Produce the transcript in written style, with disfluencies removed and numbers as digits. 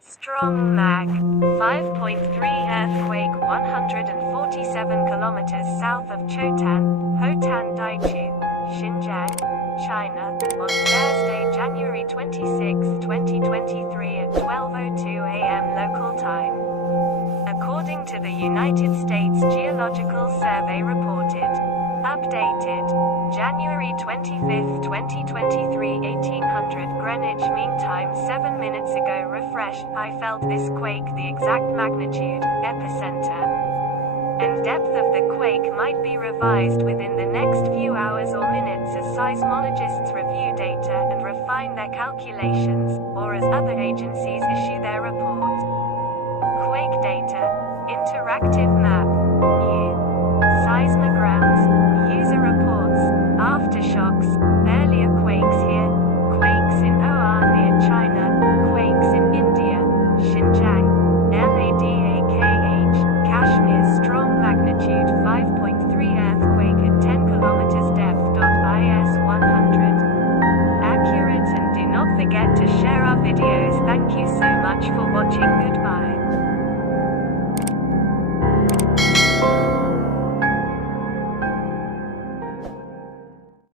Strong Mag. 5.3 earthquake 147 kilometers south of Chotan, Hotan Diqu, Xinjiang, China, on Thursday, January 26, 2023 at 12:02 a.m. local time. According to the United States Geological Survey reported. Updated. January 25, 2023 1800 Greenwich Mean Time 7 minutes ago. Refresh. I felt this quake, the exact magnitude, epicenter, and depth of the quake might be revised within the next few hours or minutes as seismologists review data and refine their calculations, or as other agencies issue their report. Quake data. Interactive map. New. Seismogram.